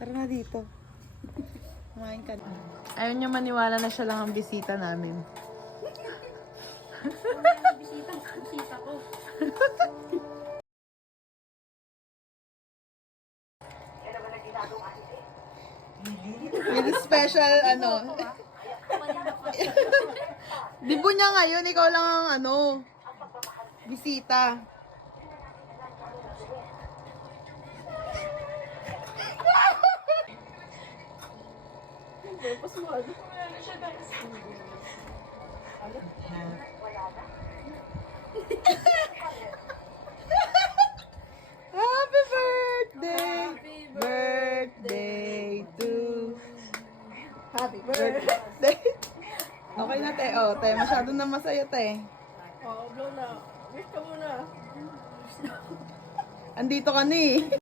Tara na dito. Kumain ka na. Ayaw niya maniwala na siya lang ang bisita namin. Bisita ko. With special, ano. Dibo niya ngayon, ikaw lang ang, ano, bisita. Happy birthday! Birthday to... Happy birthday! Okay na, te. Oh, te. Masyado na masaya, te. Oo, blow na. Wish ka muna. Andito ka na eh.